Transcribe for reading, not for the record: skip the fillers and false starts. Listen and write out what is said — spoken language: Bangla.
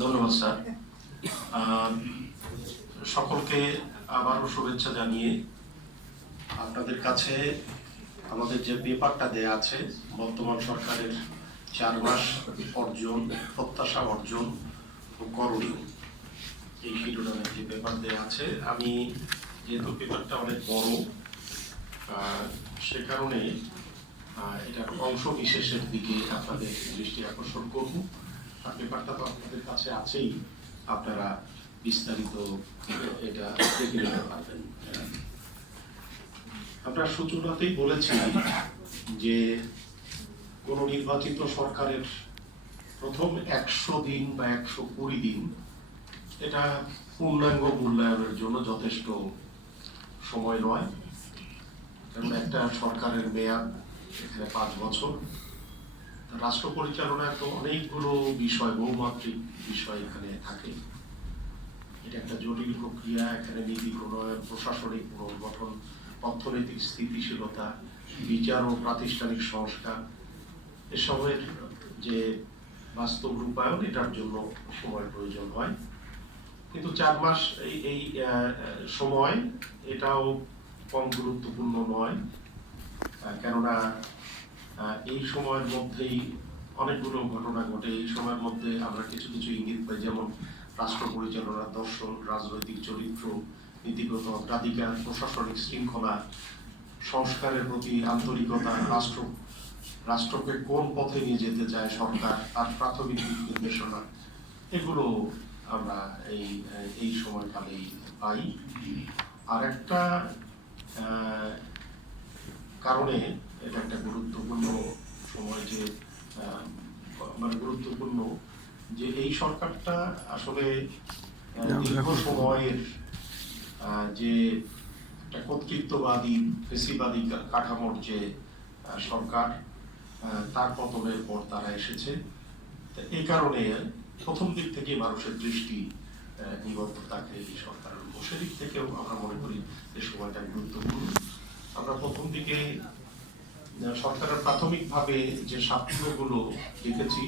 ধন্যবাদ স্যার। সকলকে আবারও শুভেচ্ছা জানিয়ে আপনাদের কাছে আমাদের যে পেপারটা দেয়া আছে বর্তমান সরকারের 4 মাস অর্জন, প্রত্যাশা অর্জন ও করণীয়, এই শিরোনামের যে পেপার দেয়া আছে, আমি যেহেতু পেপারটা অনেক বড় সে কারণে এটার অংশ বিশেষের দিকে আপনাদের দৃষ্টি আকর্ষণ করব। আর পেপারটা তো আপনাদের কাছে আছেই, আপনারা বিস্তারিত এটা দেখে নিতে পারবেন। আমরা সূচনাতেই বলেছি যে কোন নির্বাচিত সরকারের প্রথম 100 দিন বা 120 দিন এটা পূর্ণাঙ্গ মূল্যায়নের জন্য যথেষ্ট সময় নয়, কারণ একটা সরকারের মেয়াদ এখানে 5 বছর। রাষ্ট্র পরিচালনায় তো অনেকগুলো বিষয়, বহুমাত্রিক বিষয় এখানে থাকে। এটা একটা জটিল প্রক্রিয়া। এখানে নীতি প্রণয়ন, প্রশাসনিক পুনর্গঠন, অর্থনৈতিক স্থিতিশীলতা, বিচার ও প্রাতিষ্ঠানিক সংস্কার, এসবের যে বাস্তব রূপায়ণ, এটার জন্য সময় প্রয়োজন হয়। কিন্তু 4 মাস এই সময় এটাও কম গুরুত্বপূর্ণ নয়, কেননা এই সময়ের মধ্যেই অনেকগুলো ঘটনা ঘটে। এই সময়ের মধ্যে আমরা কিছু কিছু ইঙ্গিত পাই, যেমন রাষ্ট্র পরিচালনার দর্শন, রাজনৈতিক চরিত্র, নীতিগত অগ্রাধিকার, প্রশাসনিক শৃঙ্খলা, সংস্কারের প্রতি আন্তরিকতা, রাষ্ট্রকে কোন পথে নিয়ে যেতে চায় সরকার, তার প্রাথমিক দিক নির্দেশনা, এগুলো আমরা এই সময়কালেই পাই। আর একটা কারণে এটা একটা গুরুত্বপূর্ণ সময়, যে মানে গুরুত্বপূর্ণ যে এই সরকারটা আসলে দীর্ঘ সময়ের যে একটা কর্তৃত্ববাদী ফেসিবাদী কাঠামোর যে সরকার, তার পতনের পর তারা এসেছে। এই কারণে প্রথম দিক থেকে মানুষের দৃষ্টি নিবদ্ধ থাকে এই সরকারের। সেদিক থেকেও আমরা মনে করি যে সময়টা গুরুত্বপূর্ণ। আমরা প্রথম দিকে সরকারের প্রাথমিকভাবে যে সাফল্যগুলো দেখেছি